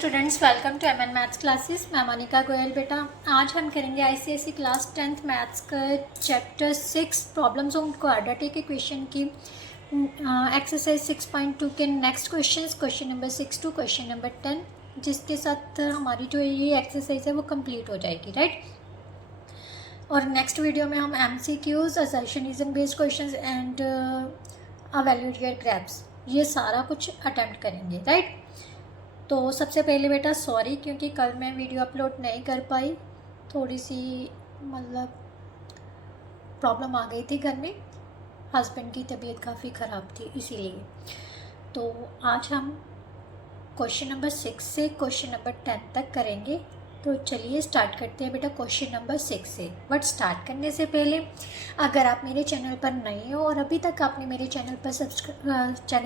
Students, welcome to MN maths classes. मैं मोनिका गोयल। बेटा आज हम करेंगे आईसीएसई क्लास 10th मैथ्स का chapter 6 problems on quadratic equation की एक्सरसाइज 6.2 के next question number 6 to question number 10, जिसके साथ हमारी जो ये एक्सरसाइज है वो कंप्लीट हो जाएगी, राइट। और नेक्स्ट वीडियो में हम MCQs, assertion reason based questions and evaluate your grasps, ये सारा कुछ अटेम्प्ट करेंगे, राइट। तो सबसे पहले बेटा सॉरी, क्योंकि कल मैं वीडियो अपलोड नहीं कर पाई, थोड़ी सी मतलब प्रॉब्लम आ गई थी घर में, हस्बैंड की तबीयत काफ़ी ख़राब थी इसीलिए। तो आज हम क्वेश्चन नंबर 6 से क्वेश्चन नंबर 10 तक करेंगे। तो चलिए स्टार्ट करते हैं बेटा क्वेश्चन नंबर 6 से। बट स्टार्ट करने से पहले अगर आप मेरे चैनल पर नए हो और अभी तक आपने मेरे चैनल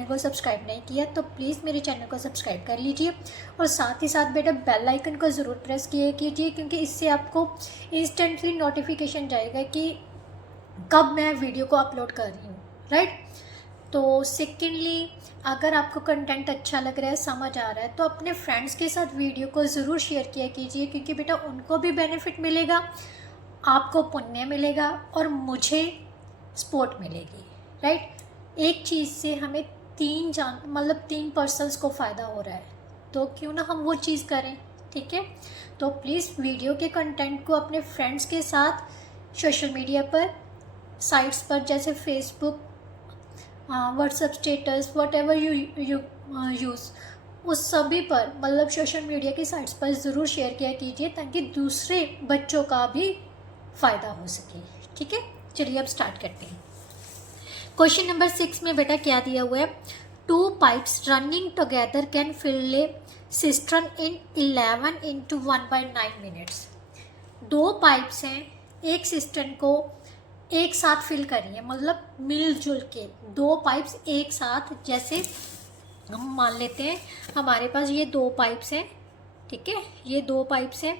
को सब्सक्राइब नहीं किया तो प्लीज़ मेरे चैनल को सब्सक्राइब कर लीजिए और साथ ही साथ बेटा बेल आइकन को ज़रूर प्रेस कीजिए, क्योंकि इससे आपको इंस्टेंटली नोटिफिकेशन जाएगा कि कब मैं वीडियो को अपलोड कर रही हूँ, राइट। तो सेकेंडली, अगर आपको कंटेंट अच्छा लग रहा है, समझ आ रहा है, तो अपने फ्रेंड्स के साथ वीडियो को ज़रूर शेयर किया कीजिए, क्योंकि बेटा उनको भी बेनिफिट मिलेगा, आपको पुण्य मिलेगा और मुझे सपोर्ट मिलेगी, राइट। एक चीज़ से हमें तीन पर्सन्स को फ़ायदा हो रहा है, तो क्यों ना हम वो चीज़ करें, ठीक है। तो प्लीज़ वीडियो के कंटेंट को अपने फ्रेंड्स के साथ सोशल मीडिया पर, साइट्स पर जैसे Facebook, WhatsApp status, what ever you use, उस सभी पर मतलब सोशल मीडिया की साइट्स पर ज़रूर शेयर किया कीजिए, ताकि दूसरे बच्चों का भी फ़ायदा हो सके, ठीक है। चलिए अब स्टार्ट करते हैं। क्वेश्चन नंबर 6 में बेटा क्या दिया हुआ है, 2 pipes running together can fill a cistern in 11 into 1/9 minutes। 2 pipes हैं, एक सिस्टर्न को एक साथ फिल करिए, मतलब मिलजुल के 2 पाइप्स एक साथ, जैसे हम मान लेते हैं हमारे पास ये 2 पाइप्स हैं, ठीक है, ये 2 पाइप्स हैं,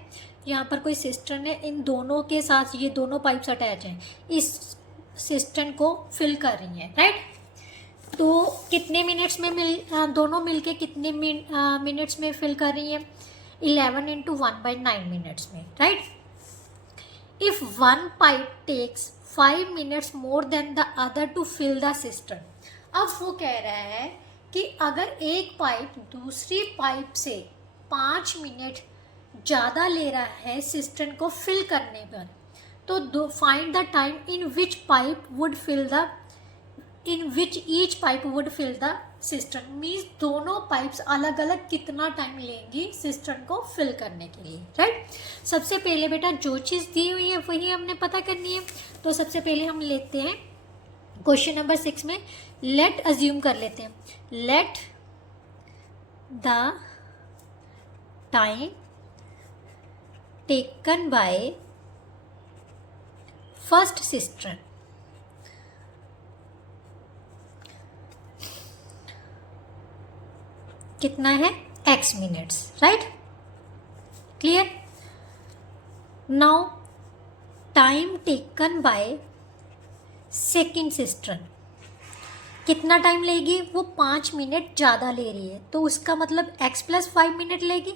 यहाँ पर कोई सिस्टर्न है, इन दोनों के साथ ये दोनों पाइप्स अटैच हैं, इस सिस्टर्न को फिल कर रही हैं, राइट। तो कितने मिनट्स में दोनों मिलके कितने मिनट्स में फिल कर रही हैं, 11 into 1/9 minutes में, right. If one pipe takes 5 minutes more than the other to fill the cistern, अब वो कह रहा है कि अगर एक पाइप दूसरी पाइप से 5 मिनट ज़्यादा ले रहा है सिस्टर्न को फिल करने पर, तो find the time in which each pipe would fill the cistern. Means दोनों पाइप्स अलग अलग कितना टाइम लेंगी सिस्टर्न को फिल करने के लिए, राइट। सबसे पहले बेटा जो चीज़ दी हुई है वही हमने पता करनी है। तो सबसे पहले हम लेते हैं क्वेश्चन नंबर 6 में, लेट अज्यूम कर लेते हैं, let the time taken by first cistern कितना है, x minutes, right, clear. Now time taken by second cistern कितना टाइम लेगी, वो 5 मिनट ज़्यादा ले रही है, तो उसका मतलब x + 5 मिनट लेगी,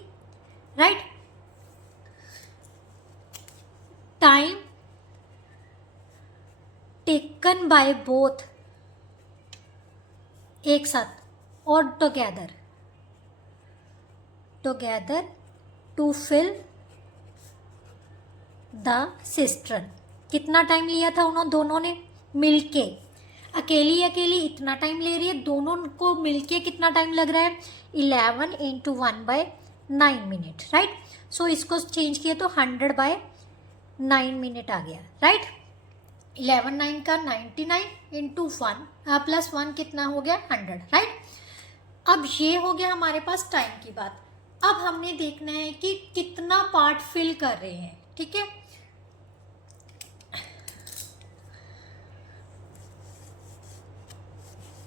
right. Time taken by both एक साथ और together to fill the cistern, कितना टाइम लिया था उन्होंने दोनों ने मिलके, अकेली इतना टाइम ले रही है, दोनों को मिलके कितना टाइम लग रहा है, 11 into 1/9 मिनट, राइट। सो इसको चेंज किया तो 100/9 मिनट आ गया, राइट। 11 9 का 99 into 1 + 1 कितना हो गया, 100, राइट। अब ये हो गया हमारे पास टाइम की बात। अब हमने देखना है कि कितना पार्ट फिल कर रहे हैं, ठीक है।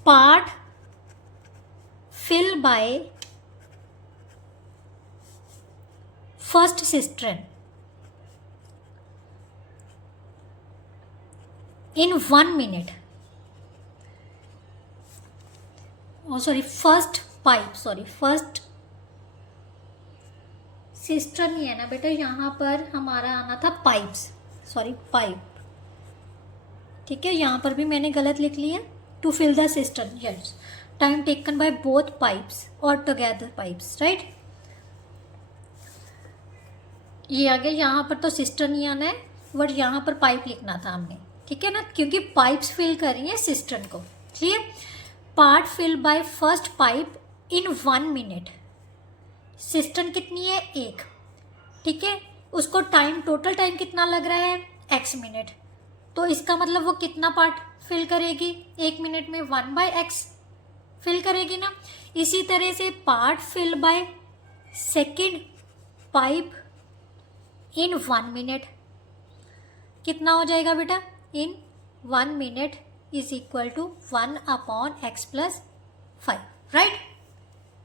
Part fill by first cistern in 1 minute, first cistern नहीं है ना बेटा, यहाँ पर हमारा आना था पाइप्स, सॉरी पाइप, ठीक है, यहाँ पर भी मैंने गलत लिख लिया, to fill the cistern, yes, time taken by both pipes और टुगेदर पाइप्स, राइट। ये आ गया, यहाँ पर तो सिस्टर्न ही आना है, बट यहाँ पर पाइप लिखना था हमने, ठीक है ना, क्योंकि पाइप्स फिल कर रही है सिस्टर्न को, clear. Part fill by first pipe in 1 minute, cistern कितनी है, 1, ठीक है, उसको टाइम, टोटल टाइम कितना लग रहा है, x मिनट, तो इसका मतलब वो कितना पार्ट फिल करेगी 1 मिनट में, 1/x फिल करेगी ना। इसी तरह से part fill by second pipe in 1 minute कितना हो जाएगा बेटा, in 1 minute is equal to 1/x + 5, right,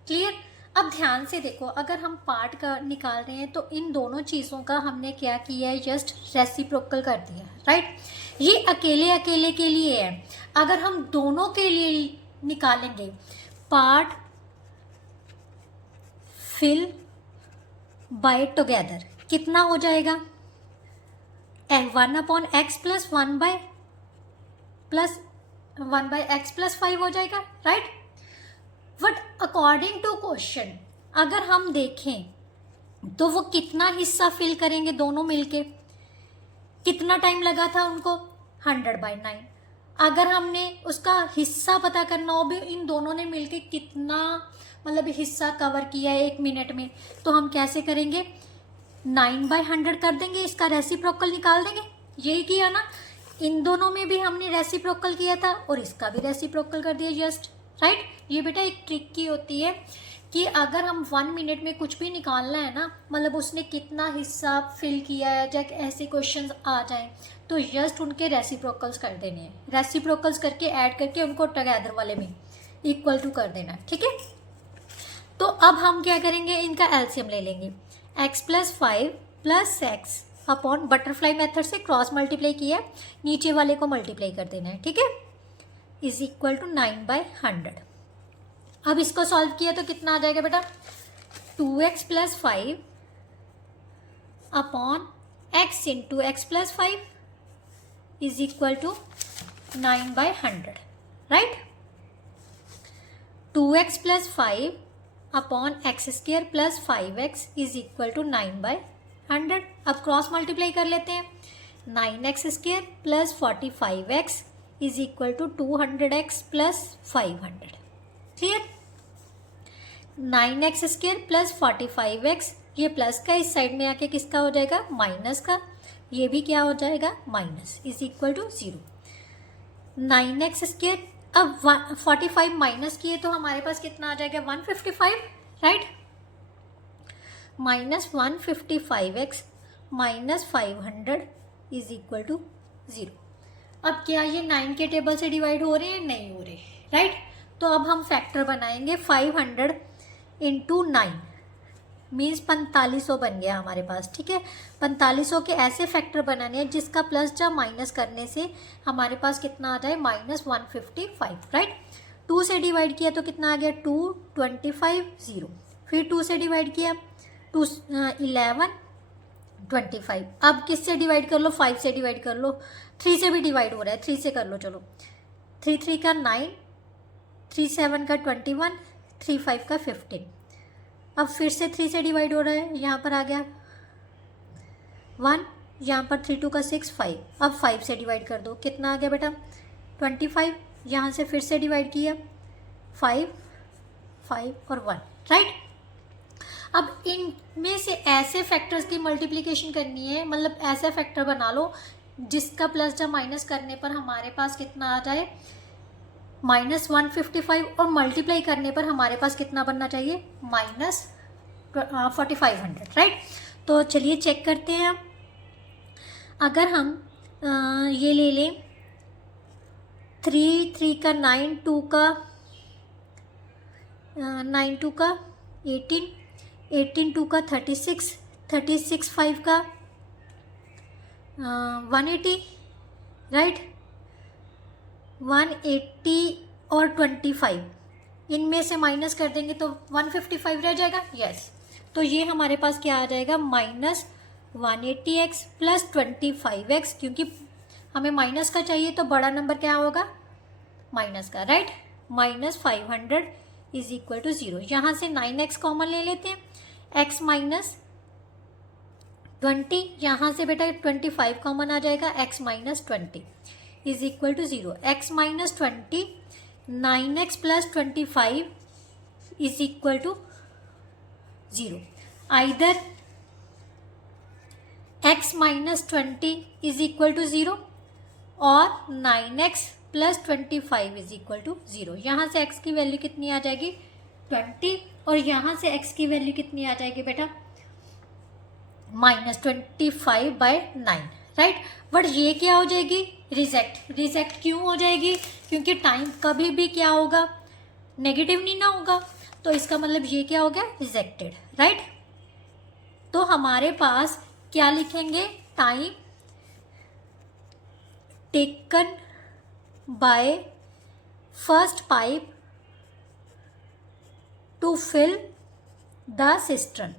clear. अब ध्यान से देखो, अगर हम पार्ट का निकाल रहे हैं तो इन दोनों चीज़ों का हमने क्या किया है, जस्ट रेसिप्रोकल कर दिया, राइट। ये अकेले अकेले के लिए है, अगर हम दोनों के लिए निकालेंगे, पार्ट फिल बाय टुगेदर कितना हो जाएगा, 1/x + 1/x + 5 हो जाएगा, right. But according to question अगर हम देखें तो वो कितना हिस्सा फिल करेंगे दोनों मिलके, कितना टाइम लगा था उनको, 100/9। अगर हमने उसका हिस्सा पता करना हो भी, इन दोनों ने मिलके कितना मतलब हिस्सा कवर किया है 1 मिनट में, तो हम कैसे करेंगे, 9/100 कर देंगे, इसका रेसिप्रोकल निकाल देंगे, यही किया ना, इन दोनों में भी हमने रेसिप्रोकल किया था और इसका भी रेसिप्रोकल कर दिया, जस्ट, राइट। ये बेटा एक ट्रिक की होती है कि अगर हम 1 मिनट में कुछ भी निकालना है ना, मतलब उसने कितना हिस्सा फिल किया है, जब ऐसे क्वेश्चंस आ जाएं तो जस्ट उनके रेसिप्रोकल्स कर देने हैं, रेसिप्रोकल्स करके ऐड करके उनको टुगेदर वाले में इक्वल टू कर देना है, ठीक है। तो अब हम क्या करेंगे, इनका एलसीएम ले लेंगे, x + 5 + x upon butterfly method से क्रॉस मल्टीप्लाई किया, नीचे वाले को मल्टीप्लाई कर देना है, ठीक है, इज इक्वल टू 9/100। अब इसको सॉल्व किया तो कितना आ जाएगा बेटा, 2x + 5 upon x × x + 5 is equal to 9/100, right. 2x + 5 upon x² + 5x is equal to 9/100। अब क्रॉस मल्टीप्लाई कर लेते हैं, 9x² + 45x is equal to 200x + 500, clear. 9x² + 45x, ये प्लस का इस साइड में आके किसका हो जाएगा, माइनस का, ये भी क्या हो जाएगा, minus, is equal to 0। 9x², अब 45 माइनस किए तो हमारे पास कितना आ जाएगा, 155, right, -155x - 500 is equal to 0। अब क्या ये 9 के टेबल से डिवाइड हो रहे हैं, नहीं हो रहे, राइट। तो अब हम फैक्टर बनाएंगे, 500 × 9 मीन्स 4500 बन गया हमारे पास, ठीक है। 4500 के ऐसे फैक्टर बनाने हैं जिसका प्लस या माइनस करने से हमारे पास कितना आ जाए, -155, राइट। 2 से डिवाइड किया तो कितना आ गया, 2, 25, 0, फिर 2 से डिवाइड किया, 2, 11, 25। अब किससे डिवाइड कर लो, 5 से डिवाइड कर लो, 3 से भी डिवाइड हो रहा है, 3 से कर लो, चलो, 3 3 का 9, 3 7 का 21, 3 5 का 15। अब फिर से 3 से डिवाइड हो रहा है, यहाँ पर आ गया 1, यहाँ पर 3 2 का 6, 5। अब 5 से डिवाइड कर दो, कितना आ गया बेटा, 25। यहाँ से फिर से डिवाइड किया, 5 5 और 1, राइट। अब इनमें से ऐसे फैक्टर्स की मल्टीप्लिकेशन करनी है, मतलब ऐसा फैक्टर बना लो जिसका प्लस या माइनस करने पर हमारे पास कितना आ जाए, -155, और मल्टीप्लाई करने पर हमारे पास कितना बनना चाहिए, -4500, राइट। तो चलिए चेक करते हैं। अगर हम ये ले लें, 3 3 का 9, 2 का 9 2 का 18, 18 2 का 36, 36 5 का 180, राइट। 180 और 25 इनमें से माइनस कर देंगे तो 155 रह जाएगा, यस। तो ये हमारे पास क्या आ जाएगा, -180x प्लस 25x, क्योंकि हमें माइनस का चाहिए तो बड़ा नंबर क्या होगा, माइनस का, राइट। -500 is equal to 0। यहाँ से 9x कॉमन ले लेते हैं, x माइनस 20, यहाँ से बेटा 25 कॉमन आ जाएगा, x minus 20 is equal to 0। x minus 20, 9x plus 25 is equal to 0। Either x minus 20 is equal to 0 और 9x plus 25 is equal to 0। यहाँ से x की वैल्यू कितनी आ जाएगी, 20, और यहाँ से x की वैल्यू कितनी आ जाएगी बेटा, -25/9, राइट। बट ये क्या हो जाएगी, रिजेक्ट क्यों हो जाएगी, क्योंकि टाइम कभी भी क्या होगा, नेगेटिव नहीं ना होगा, तो इसका मतलब ये क्या हो गया, रिजेक्टेड, राइट। तो हमारे पास क्या लिखेंगे, time taken by first pipe to fill the cistern,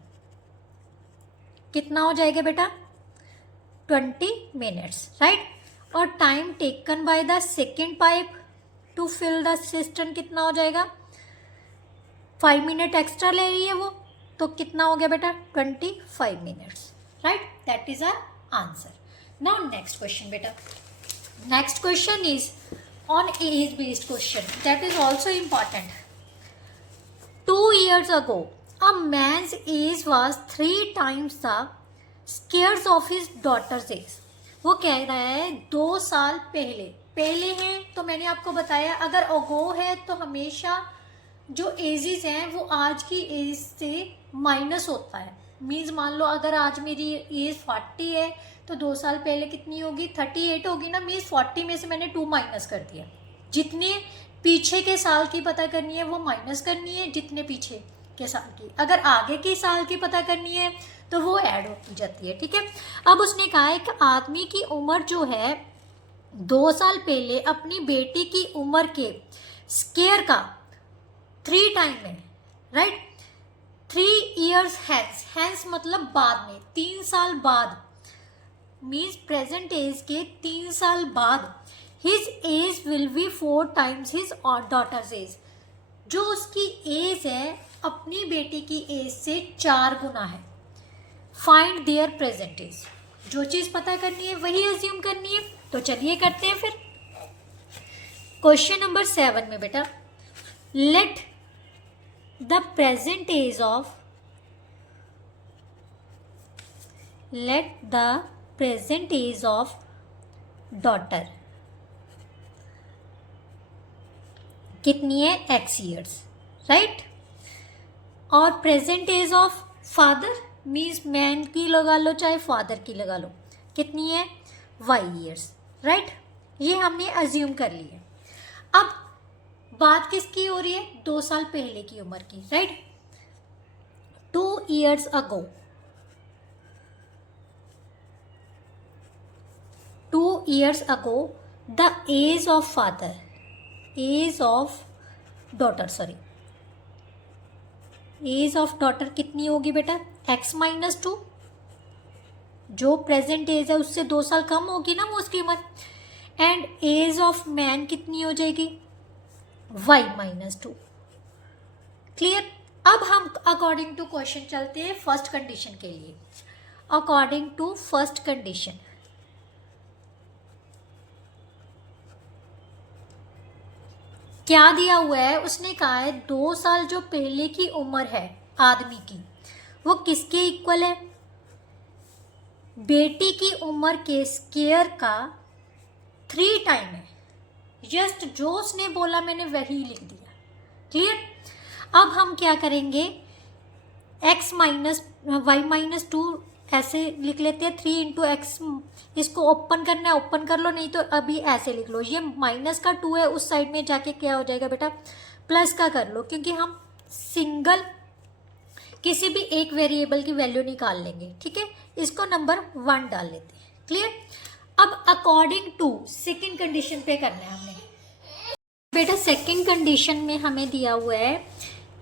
कितना हो जाएगा बेटा, 20 मिनट्स, राइट। और time taken by the second pipe to fill the cistern कितना हो जाएगा, 5 मिनट एक्स्ट्रा ले रही है वो, तो कितना हो गया बेटा, 25 minutes, right. That is our answer. Now next question बेटा, next question is on age based question, that is also important. 2 years ago a man's age was 3 times the scares of his daughter's age. वो कह रहा है 2 साल पहले हैं, तो मैंने आपको बताया अगर अगो है तो हमेशा जो एजेस हैं वो आज की एज से माइनस होता है। मीन्स मान लो अगर आज मेरी एज 40 है तो 2 साल पहले कितनी होगी, 38 होगी ना। मीन्स 40 में से मैंने 2 माइनस कर दिया। जितने पीछे के साल की पता करनी है वो माइनस करनी है, जितने पीछे के साल की। अगर आगे के साल की पता करनी है तो वो ऐड हो जाती है, ठीक है। अब उसने कहा है कि आदमी की उम्र जो है 2 साल पहले अपनी बेटी की उम्र के स्केयर का 3 टाइम है, राइट। 3 years हैंस मतलब बाद में, 3 साल बाद, मीन्स प्रेजेंट एज के 3 साल बाद his age will be 4 times his daughters as. जो उसकी एज है अपनी बेटी की एज से 4 गुना है। फाइंड देयर प्रेजेंट एज, जो चीज़ पता करनी है वही अज्यूम करनी है। तो चलिए करते हैं फिर। क्वेश्चन नंबर 7 में बेटा, let the present age of daughter कितनी है, x years, राइट। और present age of father means man की लगा लो चाहे फादर की लगा लो, कितनी है, y years, राइट। ये हमने अज्यूम कर ली है। अब बात किसकी हो रही है, 2 साल पहले की उम्र की, right. 2 years ago, 2 years ago the age of daughter कितनी होगी बेटा, x माइनस 2। जो प्रेजेंट एज है उससे 2 साल कम होगी ना वो उसकी उम्र। एंड एज ऑफ मैन कितनी हो जाएगी, y माइनस 2। क्लियर। अब हम अकॉर्डिंग टू क्वेश्चन चलते हैं फर्स्ट कंडीशन के लिए। अकॉर्डिंग टू फर्स्ट कंडीशन, क्या दिया हुआ है, उसने कहा है 2 साल जो पहले की उम्र है आदमी की वो किसके इक्वल है, बेटी की उम्र के स्केयर का 3 टाइम है। जस्ट जो उसने बोला मैंने वही लिख दिया। क्लियर। अब हम क्या करेंगे, x माइनस वाई माइनस 2 ऐसे लिख लेते हैं, 3 इंटू एक्स। इसको ओपन करना है ओपन कर लो, नहीं तो अभी ऐसे लिख लो। ये माइनस का 2 है, उस साइड में जाके क्या हो जाएगा बेटा, प्लस का कर लो, क्योंकि हम सिंगल किसी भी एक वेरिएबल की वैल्यू निकाल लेंगे, ठीक है। इसको नंबर 1 डाल लेते हैं। क्लियर। अब अकॉर्डिंग टू सेकेंड कंडीशन पे करना है हमने बेटा। सेकेंड कंडीशन में हमें दिया हुआ है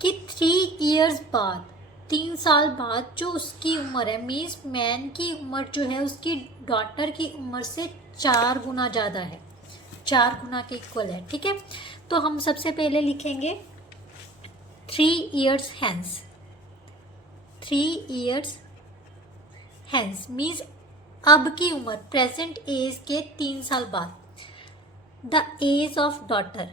कि 3 years बाद 3 साल बाद जो उसकी उम्र है, मीन्स मैन की उम्र जो है उसकी डॉटर की उम्र से 4 गुना ज़्यादा है, 4 गुना के इक्वल है। ठीक है, तो हम सबसे पहले लिखेंगे 3 years hence, 3 years hence means अब की उम्र, प्रेजेंट एज के 3 साल बाद। द एज ऑफ डॉटर,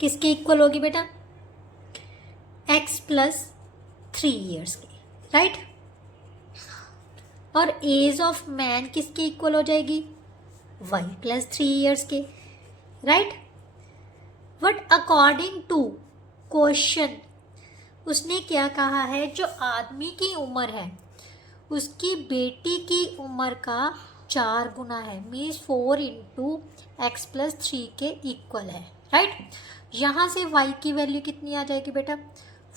किसके इक्वल होगी बेटा? x प्लस 3 years के, राइट। और एज ऑफ मैन किसके इक्वल हो जाएगी? y प्लस 3 years के, right. But according to question उसने क्या कहा है, जो आदमी की उम्र है उसकी बेटी की उम्र का 4 गुना है, मीन्स 4 इंटू एक्स प्लस 3 के इक्वल है, राइट। यहाँ से y की वैल्यू कितनी आ जाएगी बेटा?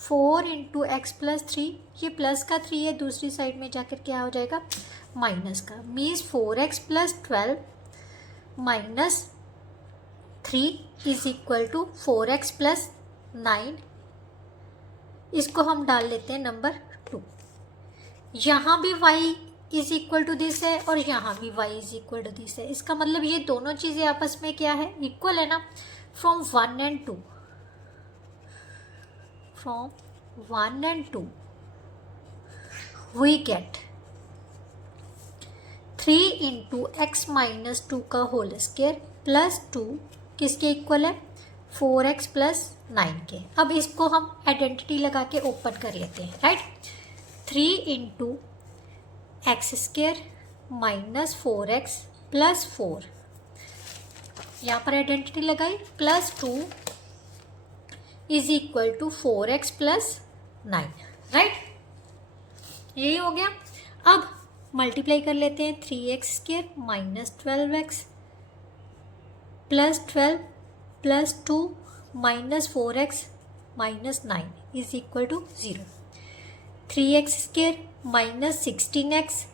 4 इंटू एक्स प्लस 3, ये प्लस का 3 है, दूसरी साइड में जाकर क्या हो जाएगा? माइनस का, means 4x plus 12 minus 3 is equal to 4x plus 9। इसको हम डाल लेते हैं नंबर 2। यहाँ भी y is equal to this है और यहाँ भी y is equal to this है। इसका मतलब ये दोनों चीज़ें आपस में क्या है? इक्वल है ना। From 1 and 2, from 1 and 2 we get 3 into x minus 2 का होल स्क्वायर प्लस 2 किसके इक्वल है? 4x प्लस 9 के। अब इसको हम आइडेंटिटी लगा के ओपन कर लेते हैं, right. 3 into x square minus 4x plus 4, यहाँ पर आइडेंटिटी लगाई, plus 2 is equal to 4x plus 9, right. यही हो गया। अब मल्टीप्लाई कर लेते हैं, 3x square minus 12x plus 12 plus 2 minus 4x minus 9 is equal to 0। 3x square minus 16x,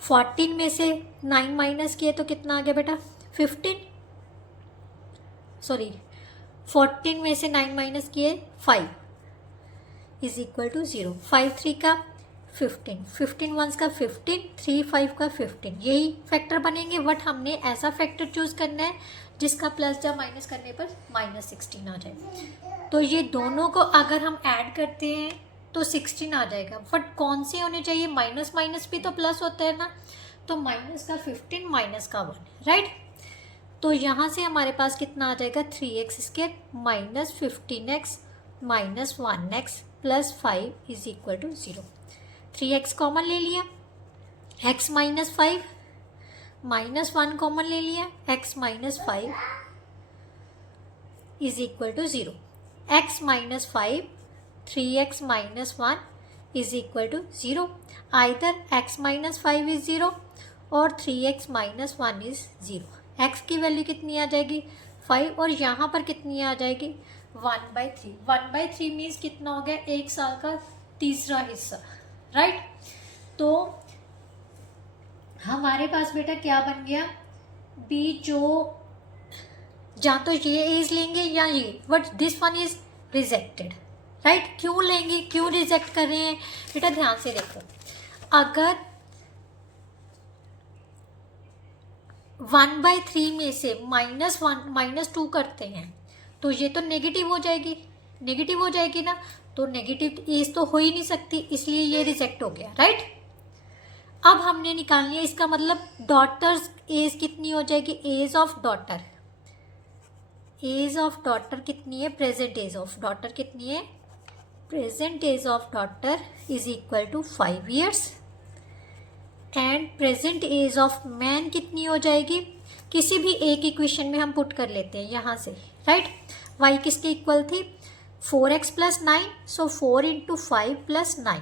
14 में से 9 माइनस किए तो कितना आ गया बेटा? 15, सॉरी 14 में से 9 माइनस किए 5 इज इक्वल टू 0। 5 3 का 15, 15 1 का 15, 3 5 का 15, यही फैक्टर बनेंगे। बट हमने ऐसा फैक्टर चूज करना है जिसका प्लस या माइनस करने पर माइनस 16 आ जाए। तो ये दोनों को अगर हम ऐड करते हैं तो 16 आ जाएगा। बट कौन से होने चाहिए? माइनस माइनस भी तो प्लस होता है ना, तो माइनस का 15 माइनस का 1, राइट। तो यहाँ से हमारे पास कितना आ जाएगा? 3x square minus 15x minus 1x plus 5 is equal to 0। 3x common ले लिया, x माइनस 5 माइनस 1 कॉमन ले लिया, x minus 5 is equal to 0। x minus 5, 3x minus 1 is equal to 0। Either x minus 5 is 0 और 3x minus 1 is 0। x की value कितनी आ जाएगी? 5, और यहाँ पर कितनी आ जाएगी? 1/3। 1/3 मीन्स कितना हो गया? 1 साल का तीसरा हिस्सा, राइट। तो हमारे पास बेटा क्या बन गया? बी, जो या तो ये एज लेंगे या ये, but this one is rejected, right. क्यों लेंगे, क्यों रिजेक्ट कर रहे हैं बेटा? ध्यान से देखो, अगर 1/3 में से -1 -2 करते हैं तो ये तो नेगेटिव हो जाएगी, नेगेटिव हो जाएगी ना, तो नेगेटिव एज तो हो ही नहीं सकती, इसलिए ये रिजेक्ट हो गया, राइट। अब हमने निकालनी है, इसका मतलब डॉटर्स एज कितनी हो जाएगी? Age of daughter, age of daughter कितनी है? प्रेजेंट एज ऑफ डॉटर कितनी है? Present age of daughter is equal to 5 years and present age of man कितनी हो जाएगी? किसी भी एक इक्वेशन में हम पुट कर लेते हैं यहाँ से, राइट। y किसके इक्वल थी? 4x plus 9, so 4 into 5 plus 9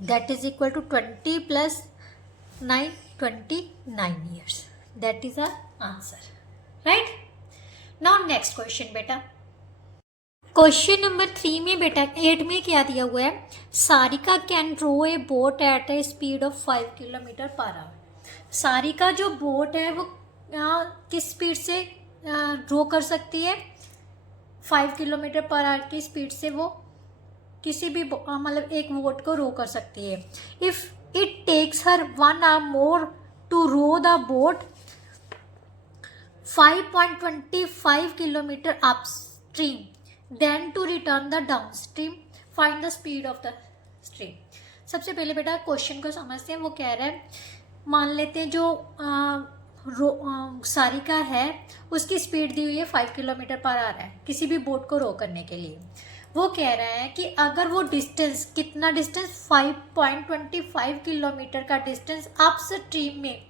that is equal to 20 plus 9, 29 years। That is our answer, right. Now next question बेटा, क्वेश्चन नंबर 3 में बेटा 8 में क्या दिया हुआ है? Sarika can row a boat at a speed of 5 kilometre per hour. Sarika जो boat है वो किस स्पीड से रो कर सकती है 5 किलोमीटर पर आवर की स्पीड से वो किसी भी मतलब एक बोट को रो कर सकती है। If it takes her 1 hour more to row the boat 5.25 kilometre upstream then to return the downstream find the speed of the stream. सबसे पहले बेटा क्वेश्चन को समझते हैं। वो कह रहा है, मान लेते हैं जो सारिका है उसकी स्पीड दी हुई है 5 किलोमीटर पर आ रहा है किसी भी बोट को रो करने के लिए। वो कह रहा है कि अगर वो डिस्टेंस, कितना डिस्टेंस, 5.25 किलोमीटर का डिस्टेंस अपस्ट्रीम में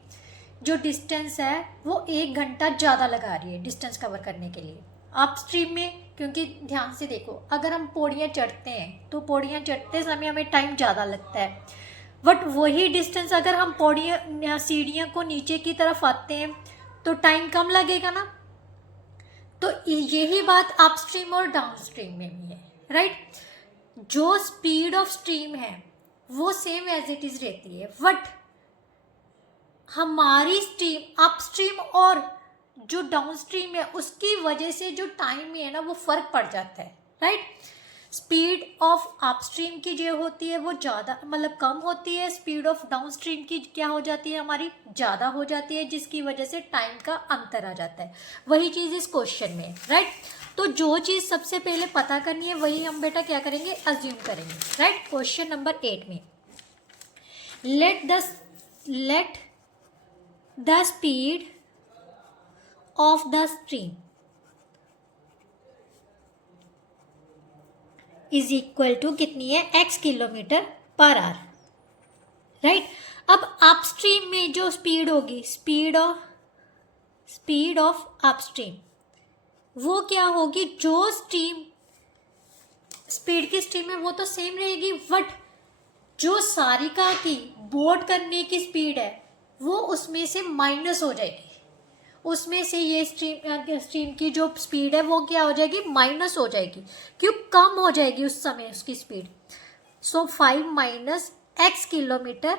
जो डिस्टेंस है वो 1 घंटा ज़्यादा लगा रही है डिस्टेंस कवर करने के लिए अपस्ट्रीम में। क्योंकि ध्यान से देखो, अगर हम पौड़ियाँ चढ़ते हैं तो पौड़ियाँ चढ़ते समय हमें टाइम ज़्यादा लगता है, बट वही डिस्टेंस अगर हम पौड़ियाँ सीढ़ियों को नीचे की तरफ आते हैं तो टाइम कम लगेगा ना। तो यही बात अपस्ट्रीम और डाउनस्ट्रीम में भी है, राइट। जो स्पीड ऑफ स्ट्रीम है वो सेम एज इट इज़ रहती है, बट हमारी स्ट्रीम अपस्ट्रीम और जो डाउनस्ट्रीम है उसकी वजह से जो टाइम में है ना वो फ़र्क पड़ जाता है, राइट। स्पीड ऑफ अपस्ट्रीम की जो होती है वो ज़्यादा मतलब कम होती है, स्पीड ऑफ डाउनस्ट्रीम की क्या हो जाती है हमारी ज़्यादा हो जाती है, जिसकी वजह से टाइम का अंतर आ जाता है। वही चीज़ इस क्वेश्चन में, राइट। तो जो चीज़ सबसे पहले पता करनी है वही हम बेटा क्या करेंगे, अज्यूम करेंगे, राइट। क्वेश्चन नंबर 8 में let the speed of the stream is equal to कितनी है, x kilometre per hour, right. अब अपस्ट्रीम में जो स्पीड होगी, स्पीड ऑफ अपस्ट्रीम, वो क्या होगी, जो स्ट्रीम स्पीड की स्ट्रीम है वो तो सेम रहेगी, बट जो सारिका की बोट करने की स्पीड है वो उसमें से माइनस हो जाएगी, उसमें से ये स्ट्रीम की जो स्पीड है वो क्या हो जाएगी, माइनस हो जाएगी, क्यों, कम हो जाएगी उस समय उसकी speed. So 5 minus x kilometre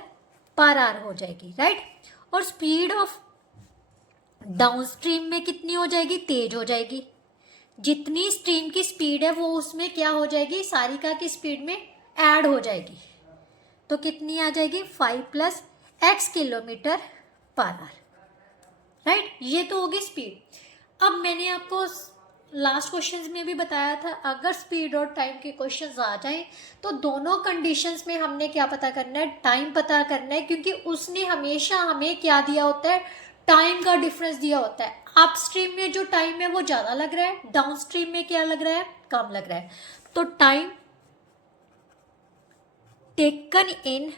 per our हो जाएगी, राइट। और स्पीड ऑफ डाउन स्ट्रीम में कितनी हो जाएगी, तेज हो जाएगी। जितनी स्ट्रीम की स्पीड है वो उसमें क्या हो जाएगी, सारिका की स्पीड में ऐड हो जाएगी। तो कितनी आ जाएगी, 5 plus x kilometre per hour, right. ये तो होगी स्पीड। अब मैंने आपको लास्ट क्वेश्चंस में भी बताया था, अगर स्पीड और टाइम के क्वेश्चंस आ जाएं तो दोनों कंडीशंस में हमने क्या पता करना है, टाइम पता करना है, क्योंकि उसने हमेशा हमें क्या दिया होता है, टाइम का डिफरेंस दिया होता है। अपस्ट्रीम में जो टाइम है वो ज़्यादा लग रहा है, डाउनस्ट्रीम में क्या लग रहा है, कम लग रहा है। तो टाइम टेकन इन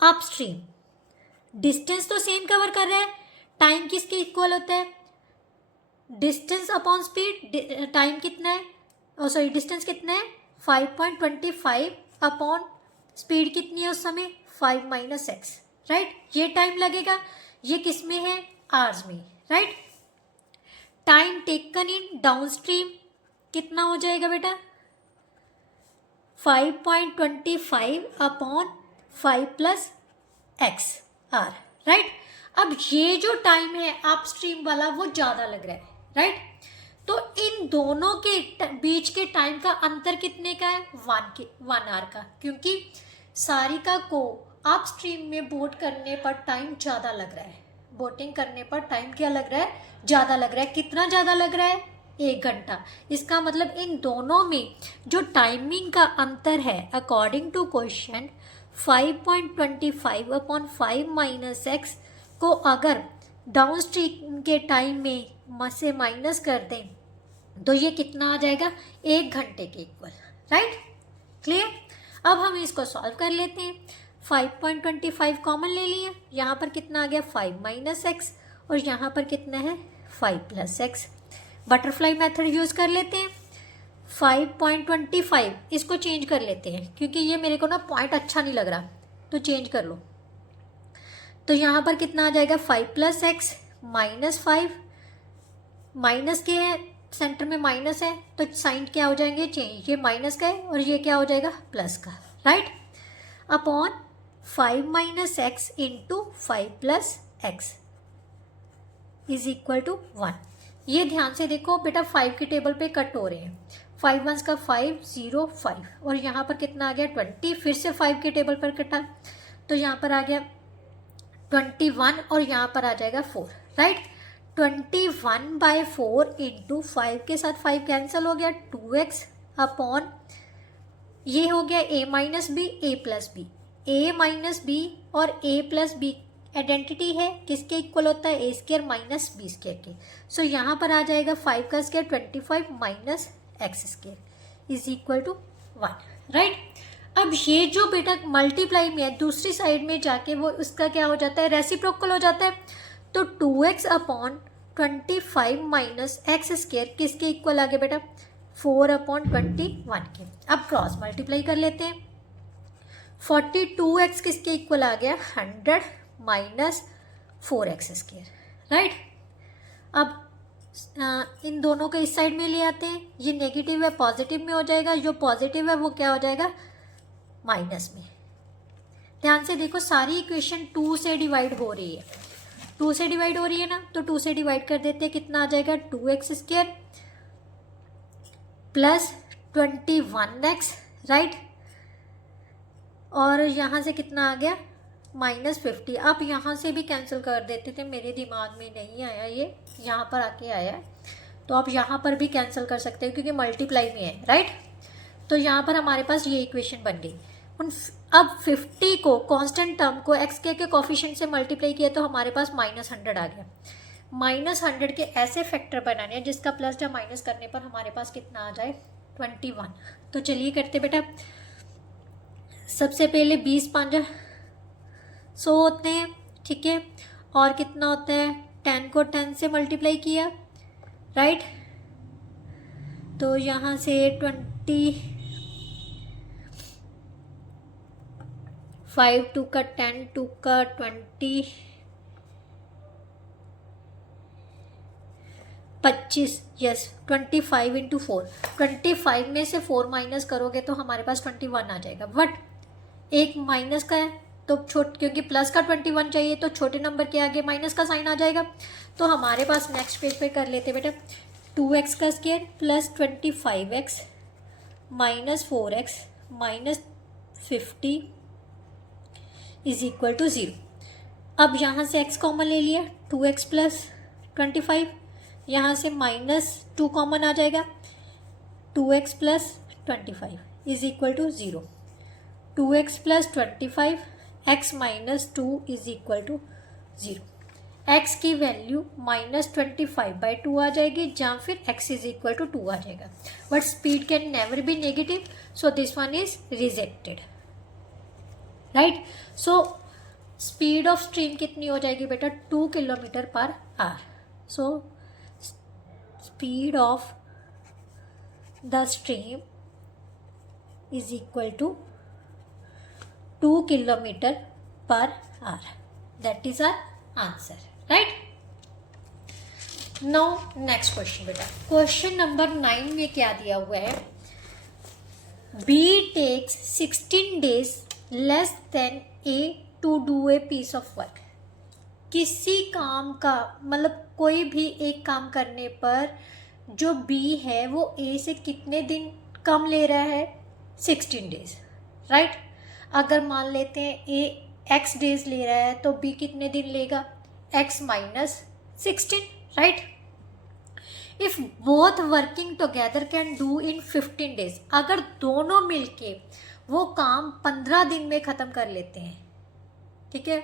अपस्ट्रीम, डिस्टेंस तो सेम कवर कर रहा है, टाइम किसके इक्वल होता है, डिस्टेंस अपॉन स्पीड। टाइम कितना है, सॉरी डिस्टेंस कितना है, 5.25 अपॉन स्पीड कितनी है उस समय, 5 माइनस x, राइट। ये टाइम लगेगा, ये किस में है, आवर्स में, right. Time taken in downstream कितना हो जाएगा बेटा, 5.25 अपॉन 5 प्लस x आर, राइट। अब ये जो टाइम है अपस्ट्रीम वाला वो ज़्यादा लग रहा है, राइट। तो इन दोनों के बीच के टाइम का अंतर कितने का है, 1 आवर का, क्योंकि सारिका को अपस्ट्रीम में बोट करने पर टाइम ज़्यादा लग रहा है, बोटिंग करने पर टाइम क्या लग रहा है, ज़्यादा लग रहा है। कितना ज़्यादा लग रहा है, 1 घंटा। इसका मतलब इन दोनों में जो टाइमिंग का अंतर है according to question 5.25 upon 5 minus x को अगर डाउन स्ट्रीम के टाइम में से माइनस कर दें तो ये कितना आ जाएगा, 1 घंटे के इक्वल, राइट। क्लियर। अब हम इसको सॉल्व कर लेते हैं। 5.25 कॉमन ले लिया, यहाँ पर कितना आ गया, 5 माइनस x, और यहाँ पर कितना है, 5 plus x। Butterfly method use कर लेते हैं। 5.25 इसको चेंज कर लेते हैं, क्योंकि ये मेरे को ना पॉइंट अच्छा नहीं लग रहा, तो चेंज कर लो। तो यहाँ पर कितना आ जाएगा, 5 प्लस x माइनस 5, माइनस के है सेंटर में माइनस है तो साइन क्या हो जाएंगे, चेंज, ये माइनस का है और ये क्या हो जाएगा, प्लस का, right. Upon 5 minus x into 5 plus x, is equal to 1। ये ध्यान से देखो बेटा, 5 के टेबल पे कट हो रहे हैं, 5 वंस का 5, 0, 5, और यहाँ पर कितना आ गया 20, फिर से 5 के टेबल पर कटा तो यहाँ पर आ गया 21 और यहाँ पर आ जाएगा 4, राइट। 21/4 इंटू 5 के साथ 5 कैंसिल हो गया, 2x अपॉन ये हो गया a minus b a plus b, a minus b और a प्लस बी आइडेंटिटी है, किसके इक्वल होता है, a square minus b square के। सो यहाँ पर आ जाएगा 5 का square 25 minus x square is equal to 1, right. अब ये जो बेटा मल्टीप्लाई में है, दूसरी साइड में जाके वो उसका क्या हो जाता है, रेसिप्रोकल हो जाता है। तो 2x upon 25 minus x square किसके इक्वल आ गया बेटा, 4 अपॉन 21 के। अब क्रॉस मल्टीप्लाई कर लेते हैं, 42x किसके इक्वल आ गया, 100 माइनस 4x स्क्वायर, राइट। अब इन दोनों को इस साइड में ले आते हैं, ये नेगेटिव है पॉजिटिव में हो जाएगा, जो पॉजिटिव है वो क्या हो जाएगा माइनस में। ध्यान से देखो, सारी इक्वेशन 2 से डिवाइड हो रही है, 2 से डिवाइड हो रही है ना, तो 2 से डिवाइड कर देते हैं, कितना आ जाएगा 2x square plus 21x, right. और यहाँ से कितना आ गया -50। आप यहाँ से भी कैंसिल कर देते थे, मेरे दिमाग में नहीं आया, ये यहाँ पर आके आया है, तो आप यहाँ पर भी कैंसिल कर सकते हो क्योंकि मल्टीप्लाई में है, राइट। तो यहाँ पर हमारे पास ये इक्वेशन बन गई। अब 50 को कांस्टेंट टर्म को एक्स के कोफिशिएंट से मल्टीप्लाई किया तो हमारे पास -100 आ गया। -100 के ऐसे फैक्टर बनाने हैं जिसका प्लस या माइनस करने पर हमारे पास कितना आ जाए 21। तो चलिए करते बेटा, सबसे पहले 20 5 100 होते हैं, ठीक है, और कितना होता है 10 को 10 से मल्टीप्लाई किया, राइट। तो यहाँ से 25 2 का 10 2 का 20 25, यस 25 इंटू 4, 25 में से 4 माइनस करोगे तो हमारे पास 21 आ जाएगा। बट एक माइनस का है तो क्योंकि प्लस का 21 चाहिए तो छोटे नंबर के आगे माइनस का साइन आ जाएगा। तो हमारे पास नेक्स्ट पेज पे कर लेते बेटा, 2x का square plus 25x minus 4x minus 50 is equal to 0। अब यहाँ से x कॉमन ले लिया, 2x प्लस 25, यहाँ से -2 कॉमन आ जाएगा, 2x plus 25 is equal to 0। 2x plus 25 x minus 2 is equal to 0। x की वैल्यू -25/2 आ जाएगी, जहाँ फिर x इज इक्वल टू 2 आ जाएगा। But speed can never be negative, so this one is rejected, right. So speed of stream कितनी हो जाएगी बेटा 2 km/h। सो speed of the stream is equal to 2 km/h। That is our answer, right. Now next question बेटा, question number 9 में क्या दिया हुआ है, B takes 16 days less than A to do a piece of work। किसी काम का मतलब कोई भी एक काम करने पर जो B है वो A से कितने दिन कम ले रहा है, 16 डेज, राइट। अगर मान लेते हैं A x डेज ले रहा है तो B कितने दिन लेगा, x minus 16, right. If both working together can do in 15 days, अगर दोनों मिलके वो काम 15 दिन में ख़त्म कर लेते हैं, ठीक है।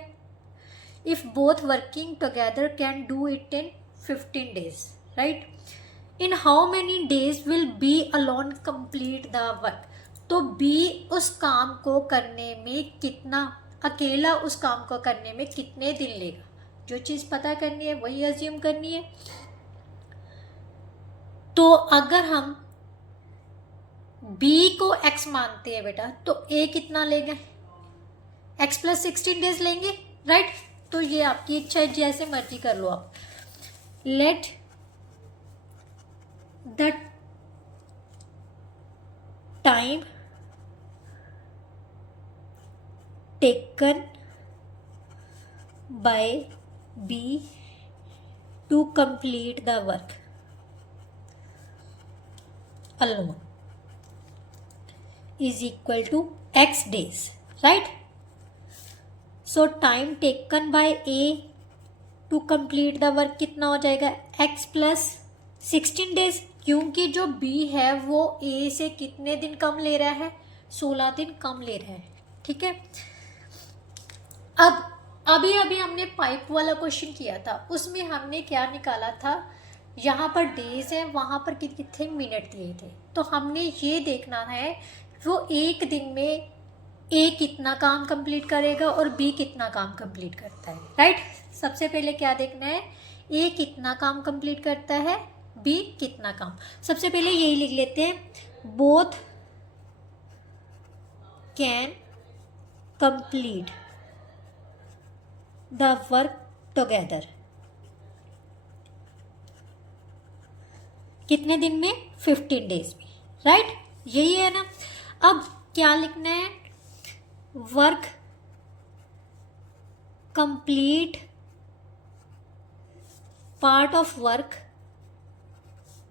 If both working together can do it in 15 days, right. In how many days will be alone complete the work. तो बी उस काम को करने में कितना, अकेला उस काम को करने में कितने दिन लेगा, जो चीज़ पता करनी है वही अज्यूम करनी है। तो अगर हम B को x मानते हैं बेटा तो A कितना लेंगे, x प्लस 16 डेज लेंगे, राइट। तो ये आपकी इच्छा है, जैसे मर्जी कर लो आप। Let the time taken by B to complete the work alone is equal to x days, right? So time taken by A to complete the work कितना हो जाएगा, x plus 16 days, क्योंकि जो B है वो A से कितने दिन कम ले रहा है, 16 दिन कम ले रहा है, ठीक है। अब अभी हमने पाइप वाला क्वेश्चन किया था, उसमें हमने क्या निकाला था, यहाँ पर डेज है, वहाँ पर कितने मिनट दिए थे। तो हमने ये देखना है वो एक दिन में ए कितना काम कंप्लीट करेगा और बी कितना काम कंप्लीट करता है, राइट। सबसे पहले क्या देखना है, ए कितना काम कंप्लीट करता है, बी कितना काम। सबसे पहले यही लिख लेते हैं, both can complete the work together, कितने दिन में, 15 डेज में, राइट। यही है ना। अब क्या लिखना है, work complete, part of work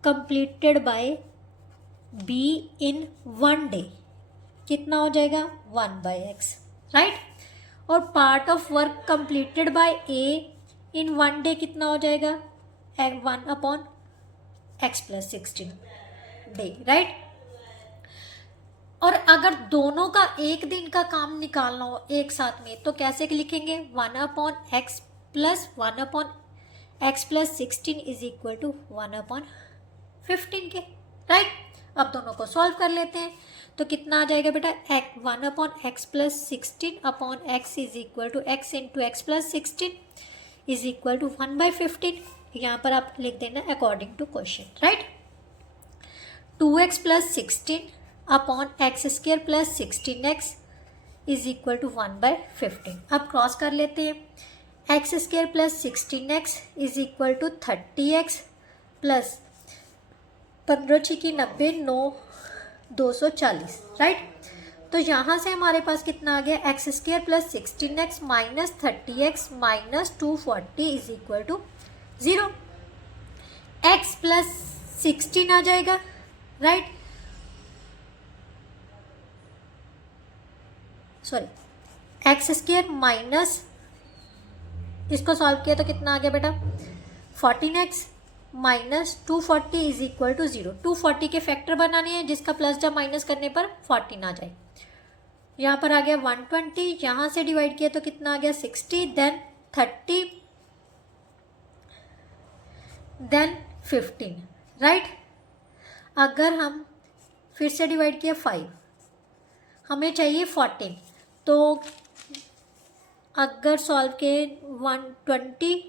completed by be in 1 day, कितना हो जाएगा, 1/x, राइट। और part of work completed by A in 1 day कितना हो जाएगा, 1/x plus 16 डे, राइट। और अगर दोनों का एक दिन का काम निकालना हो एक साथ में तो कैसे लिखेंगे, 1/x plus 1/x plus 16 is equal to 1/15 के, राइट। अब दोनों को सॉल्व कर लेते हैं तो कितना आ जाएगा बेटा, 1/x plus 16/x is equal to x into x plus 16 is equal to 1/15। यहाँ पर आप लिख देना according to question, right. 2x plus 16/x² plus 16x is equal to 1/15। अब क्रॉस कर लेते हैं, x² plus 16x is equal to 30x plus 15×6 = 9, 240, right. तो यहाँ से हमारे पास कितना आ गया, x² plus 16x minus 30x minus 240 is equal to 0। x plus 16 आ जाएगा, राइट। सॉरी, x² माइनस, इसको सॉल्व किया तो कितना आ गया बेटा, 14x minus 240 is equal to 0। 240 के फैक्टर बनाने हैं जिसका प्लस या माइनस करने पर 14 आ जाए। यहाँ पर आ गया 120, यहाँ से डिवाइड किया तो कितना आ गया, 60, देन 30, देन 15, राइट। अगर हम फिर से डिवाइड किया 5, हमें चाहिए 14, तो अगर सॉल्व किए 120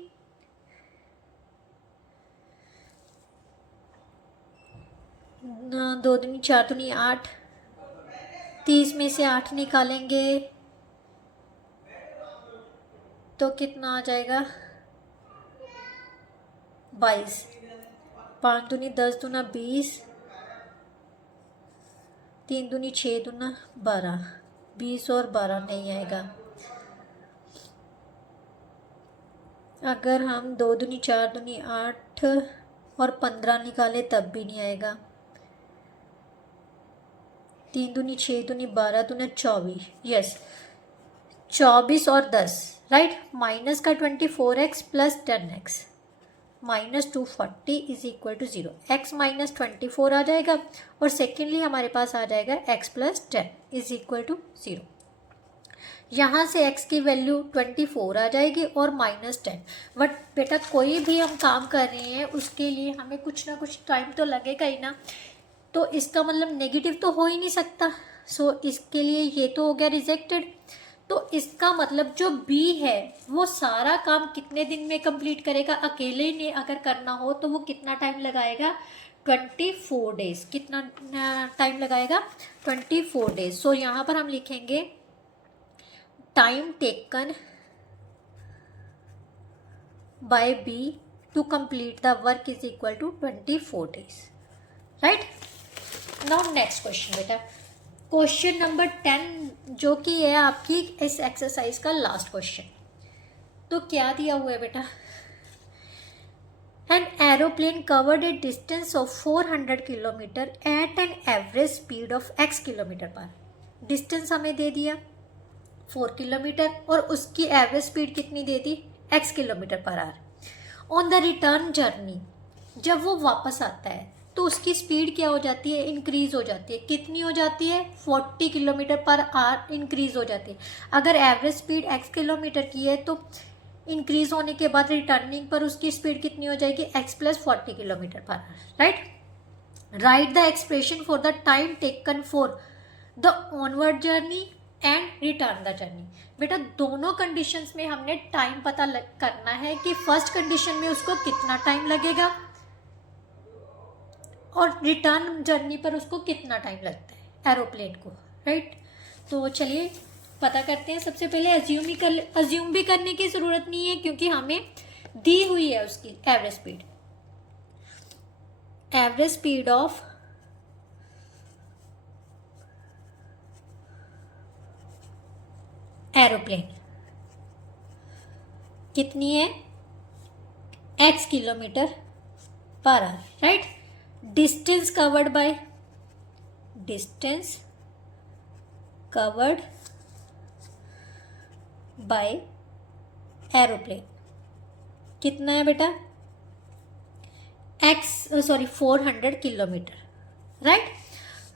2 दूनी 4 दूनी 8, 30 में से 8 निकालेंगे तो कितना आ जाएगा, 22, 5 दूनी 10 दूना 20, 3 दूनी 6 दूना 12, 20 और 12 नहीं आएगा। अगर हम 2 दूनी 4 दूनी 8 और 15 निकाले तब भी नहीं आएगा। 3 दूनी 6 दूनी 12 दूना 24, यस 24 और 10, राइट। माइनस का 24x plus 10x minus 240 is equal to 0। x minus 24 आ जाएगा और सेकेंडली हमारे पास आ जाएगा x plus 10 is equal to 0। यहाँ से x की वैल्यू 24 आ जाएगी और माइनस 10। बट बेटा कोई भी हम काम कर रहे हैं उसके लिए हमें कुछ ना कुछ टाइम तो लगेगा ही ना, तो इसका मतलब नेगेटिव तो हो ही नहीं सकता। सो इसके लिए ये तो हो गया रिजेक्टेड। तो इसका मतलब जो B है वो सारा काम कितने दिन में कंप्लीट करेगा, अकेले ने अगर करना हो तो वो कितना टाइम लगाएगा, 24 डेज। कितना टाइम लगाएगा, 24 डेज। सो यहाँ पर हम लिखेंगे time taken by B to complete the work is equal to 24 days, right. Now next question बेटा, क्वेश्चन नंबर 10 जो कि है आपकी इस एक्सरसाइज का लास्ट क्वेश्चन। तो क्या दिया हुआ है बेटा, an aeroplane covered a distance of 400 kilometre at an average speed of x kilometre per. Distance हमें दे दिया 4 किलोमीटर और उसकी एवरेज स्पीड कितनी दे दी x kilometre per our. On the return journey, जब वो वापस आता है तो उसकी स्पीड क्या हो जाती है, इंक्रीज हो जाती है। कितनी हो जाती है, 40 किलोमीटर पर आवर इंक्रीज हो जाती है। अगर एवरेज स्पीड x किलोमीटर की है तो इंक्रीज होने के बाद रिटर्निंग पर उसकी स्पीड कितनी हो जाएगी, x plus 40 kilometre per hour, right. Right the expression for the time taken for the onward journey and return the journey. बेटा दोनों कंडीशंस में हमने टाइम पता करना है कि फर्स्ट कंडीशन में उसको कितना टाइम लगेगा और रिटर्न जर्नी पर उसको कितना टाइम लगता है एरोप्लेन को, राइट। तो चलिए पता करते हैं। सबसे पहले अज्यूम भी करने की ज़रूरत नहीं है क्योंकि हमें दी हुई है उसकी average speed. Average speed of aeroplane कितनी है, x kilometre per hour, right. Distance covered by aeroplane कितना है बेटा, 400 किलोमीटर, राइट।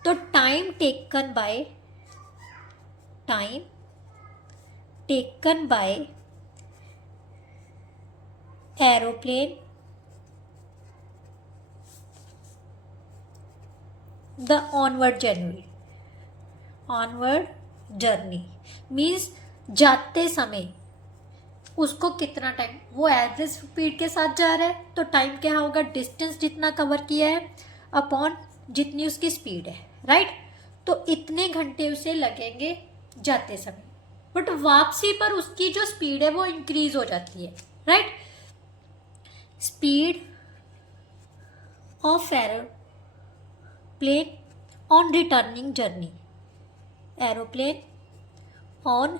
तो time taken bye aeroplane the onward journey means जाते समय उसको कितना टाइम, वो एवरेज स्पीड के साथ जा रहा है तो टाइम क्या होगा, डिस्टेंस जितना कवर किया है अपॉन जितनी उसकी स्पीड है, राइट। तो इतने घंटे उसे लगेंगे जाते समय, बट वापसी पर उसकी जो स्पीड है वो इंक्रीज हो जाती है, right. Speed of aeroplane on returning journey, aeroplane on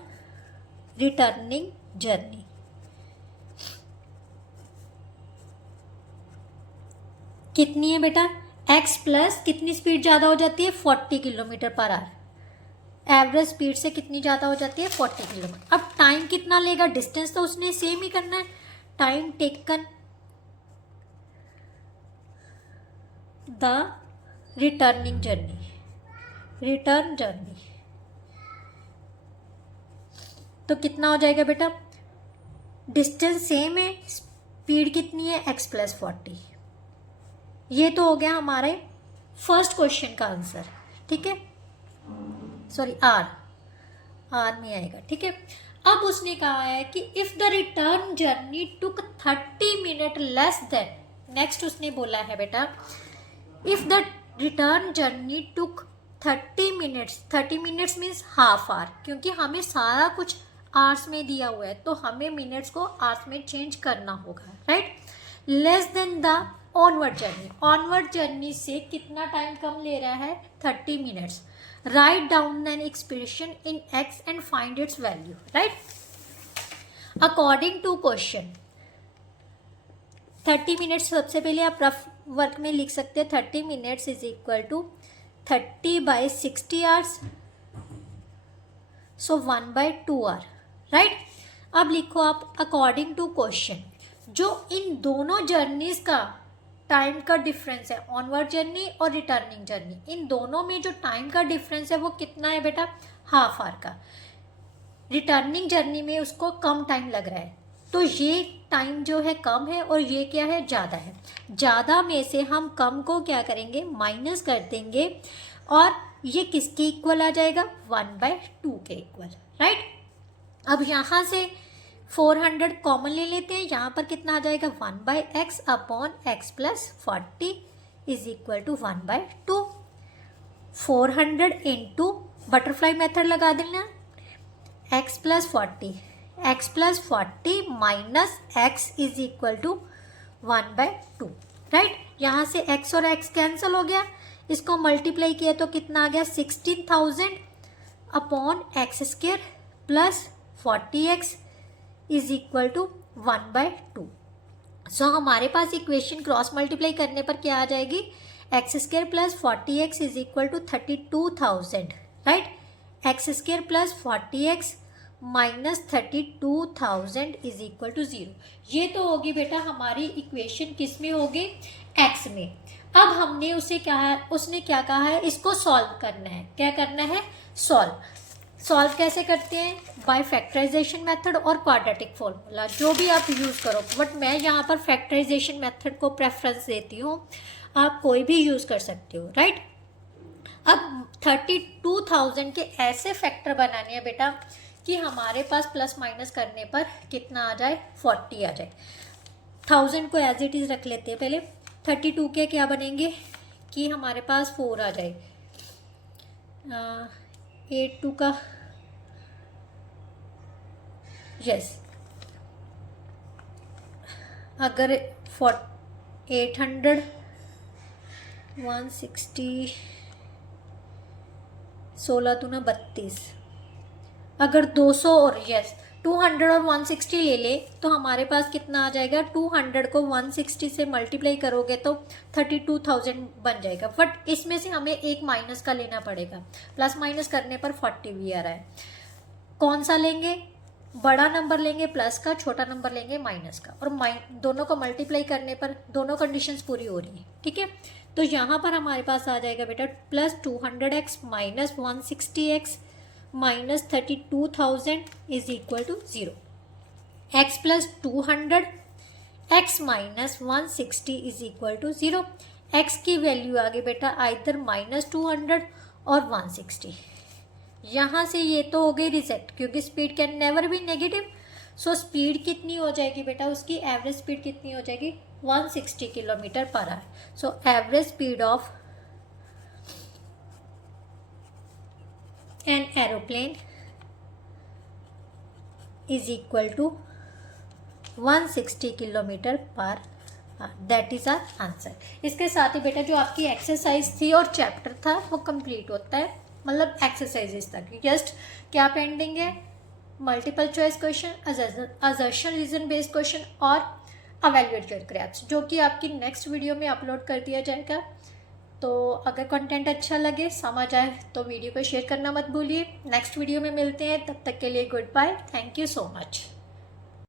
returning journey कितनी है बेटा, x प्लस कितनी स्पीड ज़्यादा हो जाती है, 40 kilometre per our. Average speed से कितनी ज़्यादा हो जाती है, 40 किलोमीटर। अब टाइम कितना लेगा, डिस्टेंस तो उसने सेम ही करना है। Time taken the return journey तो कितना हो जाएगा बेटा, डिस्टेंस सेम है, स्पीड कितनी है, x प्लस 40। ये तो हो गया हमारे फर्स्ट क्वेश्चन का आंसर, ठीक है। सॉरी आर में आएगा, ठीक है। अब उसने कहा है कि if the return journey took 30 minute less than, next उसने बोला है बेटा if the return journey took 30 minutes means half hour, क्योंकि हमें सारा कुछ आवर्स में दिया हुआ है तो हमें मिनट्स को आवर्स में चेंज करना होगा, right. Less than the onward journey से कितना टाइम कम ले रहा है, 30 minutes. Right down an expression in x and find its value, right. According to question 30 minutes सबसे पहले आप रफ वर्क में लिख सकते हैं, 30 minutes is equal to 30/60 hours, so 1/2 hour, right. अब लिखो आप अकॉर्डिंग टू क्वेश्चन, जो इन दोनों जर्नीज का टाइम का डिफरेंस है, ऑनवर्ड जर्नी और रिटर्निंग जर्नी, इन दोनों में जो टाइम का डिफरेंस है वो कितना है बेटा, हाफ आवर का। रिटर्निंग जर्नी में उसको कम टाइम लग रहा है तो ये टाइम जो है कम है और ये क्या है, ज़्यादा है। ज़्यादा में से हम कम को क्या करेंगे, माइनस कर देंगे और ये किसके इक्वल आ जाएगा, 1/2 के इक्वल, राइट। अब यहाँ से 400 कॉमन ले लेते हैं, यहाँ पर कितना आ जाएगा, 1/x upon x plus 40 is equal to 1/2। 400 into butterfly method लगा देना, x plus 40 minus x is equal to 1/2, right. यहाँ से x और x कैंसिल हो गया, इसको मल्टीप्लाई किया तो कितना आ गया, 16,000 upon x square plus 40x is equal to 1/2। So हमारे पास इक्वेशन क्रॉस मल्टीप्लाई करने पर क्या आ जाएगी, x square plus 40x is equal to 32,000, right. X square plus 40x minus 32,000 is equal to 0। ये तो होगी बेटा हमारी इक्वेशन किस में होगी, एक्स में। अब हमने उसने क्या कहा है, इसको सॉल्व करना है। क्या करना है, सॉल्व कैसे करते हैं, बाय फैक्टराइजेशन मेथड और क्वाड्रेटिक फॉर्मूला, जो भी आप यूज़ करो। बट मैं यहाँ पर फैक्टराइजेशन मेथड को प्रेफरेंस देती हूँ, आप कोई भी यूज़ कर सकते हो, राइट। अब 32,000 के ऐसे फैक्टर बनाने हैं बेटा कि हमारे पास प्लस माइनस करने पर कितना आ जाए, 40 आ जाए। 1000 को एज इट इज़ रख लेते हैं पहले। 32 के क्या बनेंगे कि हमारे पास 4 आ जाए, 8 2 का यस, अगर 800 160 16 दूना 32, अगर 200 और यस 200 और 160 ले ले तो हमारे पास कितना आ जाएगा, 200 को 160 से मल्टीप्लाई करोगे तो 32,000 बन जाएगा। बट इसमें से हमें एक माइनस का लेना पड़ेगा, प्लस माइनस करने पर 40 भी आ रहा है। कौन सा लेंगे, बड़ा नंबर लेंगे प्लस का, छोटा नंबर लेंगे माइनस का, और दोनों को मल्टीप्लाई करने पर दोनों कंडीशंस पूरी हो रही है, ठीक है। तो यहाँ पर हमारे पास आ जाएगा बेटा plus 200x minus 160x minus 32,000 is equal to 0। x plus 200 x minus 160 is equal to 0। x की वैल्यू आ गई बेटा आइदर माइनस 200 और 160। यहाँ से ये तो हो गई रिजेक्ट, क्योंकि speed can never be negative. So speed कितनी हो जाएगी बेटा, उसकी एवरेज स्पीड कितनी हो जाएगी, 160 kilometre per hour. So average speed of an aeroplane is equal to 160 kilometre per, that is our answer. इसके साथ ही बेटा जो आपकी एक्सरसाइज थी और चैप्टर था वो कंप्लीट होता है, मतलब एक्सरसाइजेस तक। जस्ट क्या पेंडिंग है, multiple choice question, assertion reason based question और अवेल्युएट योर क्रैफ्ट्स, जो कि आपकी नेक्स्ट वीडियो में अपलोड कर दिया जाएगा। तो अगर कंटेंट अच्छा लगे, समझ आए तो वीडियो को शेयर करना मत भूलिए। नेक्स्ट वीडियो में मिलते हैं, तब तक के लिए goodbye, thank you so much.